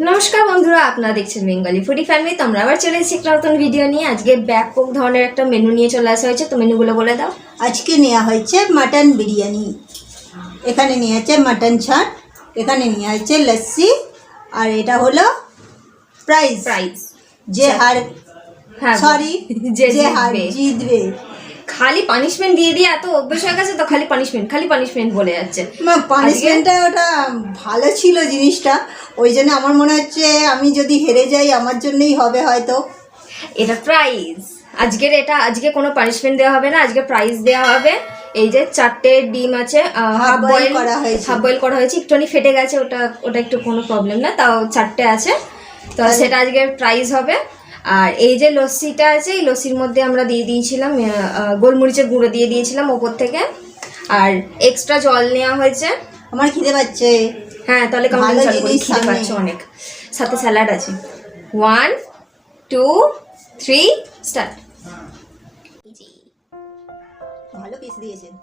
নমস্কার বন্ধুরা, আপনারা দেখছেন বেঙ্গলি ফুডি ফ্যামিলি। তোমরা আবার চলে এসেছি একটা নতুন ভিডিও নিয়ে। আজকে ব্যাপক ধরনের একটা মেনু নিয়ে চলে আসা হয়েছে। তো মেনুগুলো বলে দাও। আজকে নেওয়া হয়েছে মাটন বিরিয়ানি, এখানে নিয়ে আছে মাটন ছাট, এখানে নিয়ে আছে লস্যি, আর এটা হলো প্রাইজ। যে হার সরি যে হার জিতবে। খালি পানিশমেন্ট দিয়ে দিয়ে এত অভ্যেস হয়ে গেছে তো, খালি পানিশমেন্ট বলে যাচ্ছে। পানিশমেন্টটা ওটা ভালো ছিল জিনিসটা, ওই জন্য আমার মনে হচ্ছে আমি যদি হেরে যাই আমার জন্যই হবে হয়তো। এটা প্রাইজ আজকে কোনো পানিশমেন্ট দেওয়া হবে না, আজকে প্রাইজ দেওয়া হবে। এই যে 4টে ডিম আছে, হাফ বয়েল করা হয়েছে, একটুখানি ফেটে গেছে, ওটা একটু কোনো প্রবলেম না, তাও 4টে আছে। তো সেটা আজকে প্রাইজ হবে। আর এই যে লস্যিটা আছে, এই লস্যির মধ্যে আমরা দিয়ে দিয়েছিলাম গোলমরিচের গুঁড়ো দিয়ে দিয়েছিলাম ওপর থেকে, আর এক্সট্রা জল নেওয়া হয়েছে। আমার খিদে পাচ্ছে। হ্যাঁ, তাহলে খিদে পাচ্ছে অনেক। সাথে স্যালাড আছে। 1 2 3 স্টার্ট। ভালো পিস দিয়েছেন।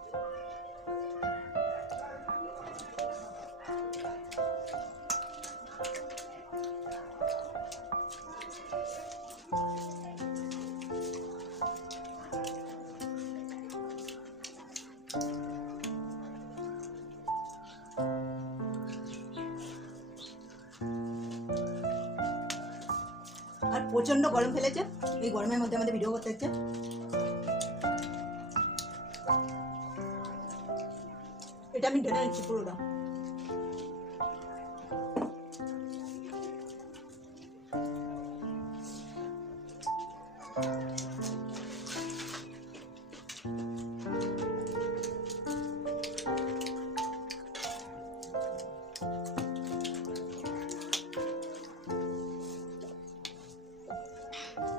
আর প্রচন্ড গরম ফেলেছে, এই গরমের মধ্যে আমাদের ভিডিও করতে হচ্ছে। এটা আমি ঢেলে নিচ্ছি পুরোটা।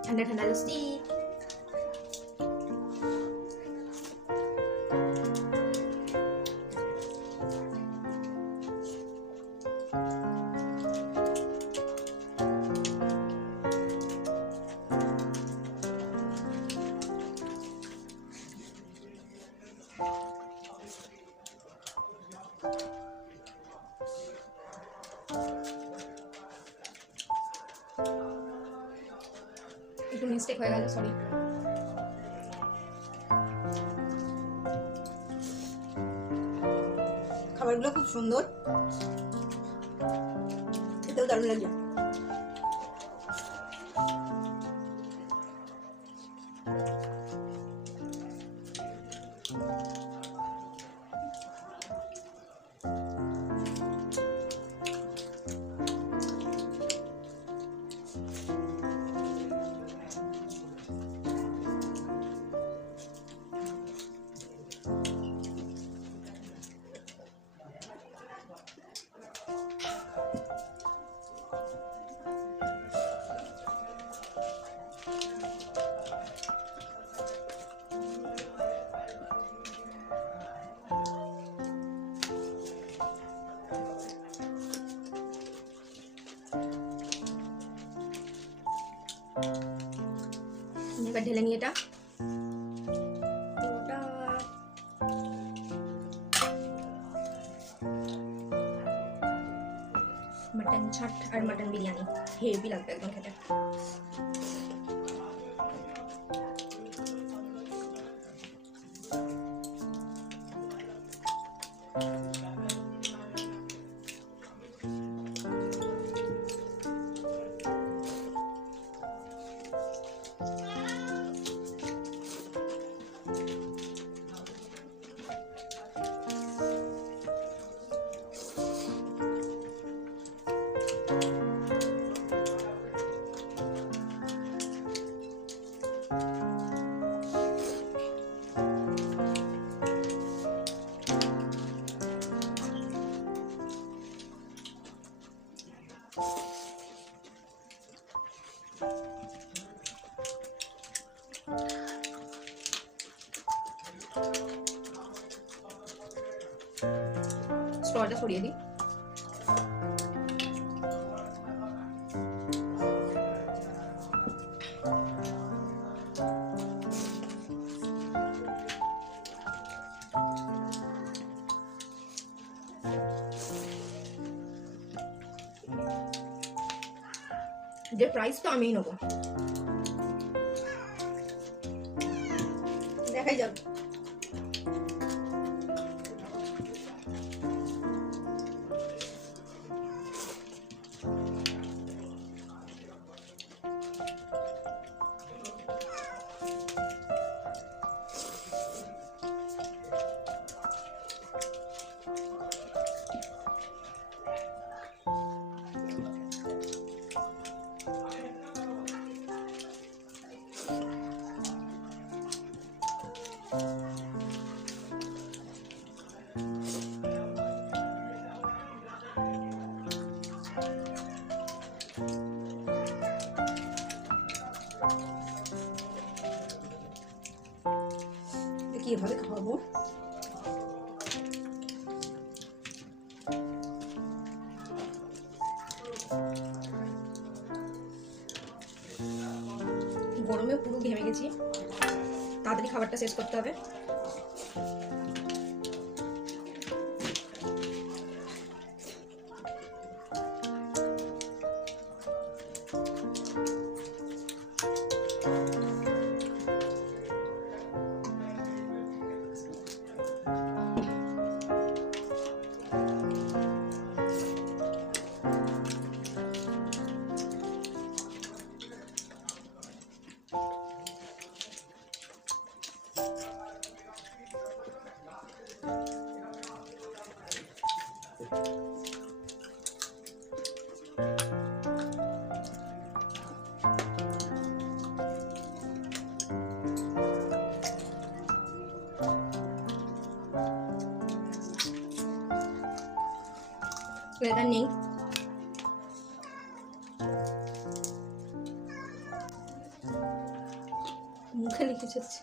ঠান্ডা ঠান্ডা লস্যি। একটু মিস্টেক হয়ে গেল, সরি। খাবারগুলো খুব সুন্দর, খেতেও দারুণ লাগছে। এবার ঢেলে নিয়ে এটা মাটন ছাট আর মাটন বিরিয়ানি হেভি লাগবে একদম খেতে। স্ট্রটা সরিয়ে দিই। যে প্রাইস তো আমিই নেবো। দেখাই যাক। কিভাবে খাবো? গরমে পুরো ঘেমে গেছি, তাড়াতাড়ি খাবারটা শেষ করতে হবে। এটা নেই, মুখে লিখে যাচ্ছে।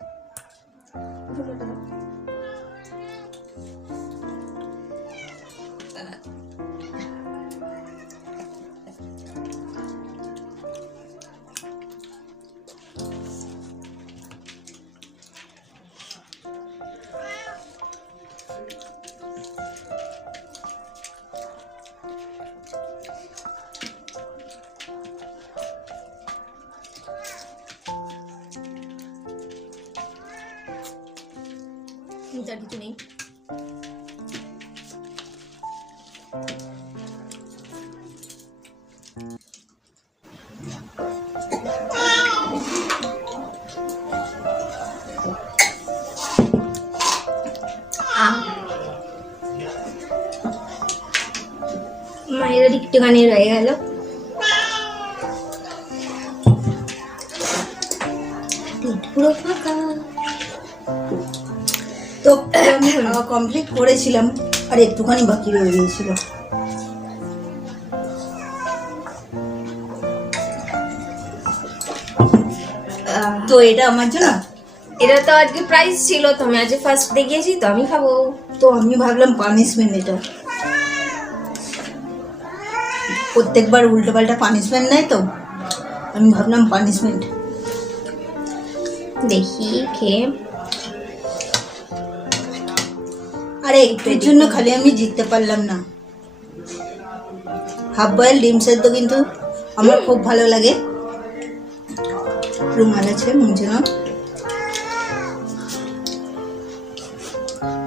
আর কিছু নেই। মায়ের একটুখানি রয়ে গেল। পুরো ফাঁকা। তো আমি কমপ্লিট করেছিলাম আর একটুখানি বাকি রয়ে গিয়েছিল। তো এটা আমার জন্য, এটা তো আজকে প্রাইস ছিল, তো আমি আজকে ফার্স্ট দেখিয়েছি তো আমি খাবো। তো আমি ভাবলাম পানিশমেন্ট, এটা প্রত্যেকবার উল্টো পাল্টা পানিশমেন্ট নেয়, তো আমি ভাবলাম পানিশমেন্ট। দেখি খেয়ে। আরে একটুর জন্য খালি আমি জিততে পারলাম না। হাফ বয়েল ডিম সেদ্ধ কিন্তু আমার খুব ভালো লাগে। রুমাল আছে মুছে নাও।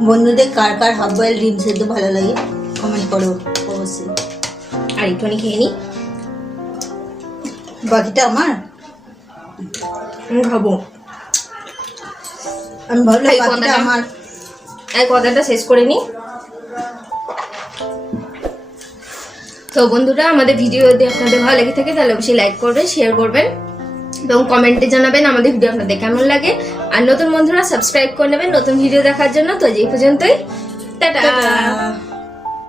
বন্ধুদের কার কার হাফ বয়েল ডিম সেদ্ধ ভালো লাগে কমেন্ট করো অবশ্যই। আর একটুখানি খেয়ে নিই, বাকিটা আমার খাবো। আমি ভাবলাম বাকিটা আমার। এই কথাটা শেষ করে নিই। তো বন্ধুরা, আমাদের ভিডিও যদি আপনাদের ভালো লেগে থাকে তাহলে অবশ্যই লাইক করবেন, শেয়ার করবেন এবং কমেন্টে জানাবেন আমাদের ভিডিও আপনাদের কেমন লাগে। আর নতুন বন্ধুরা সাবস্ক্রাইব করে নেবেন নতুন ভিডিও দেখার জন্য। তো এই পর্যন্তই, টাটা।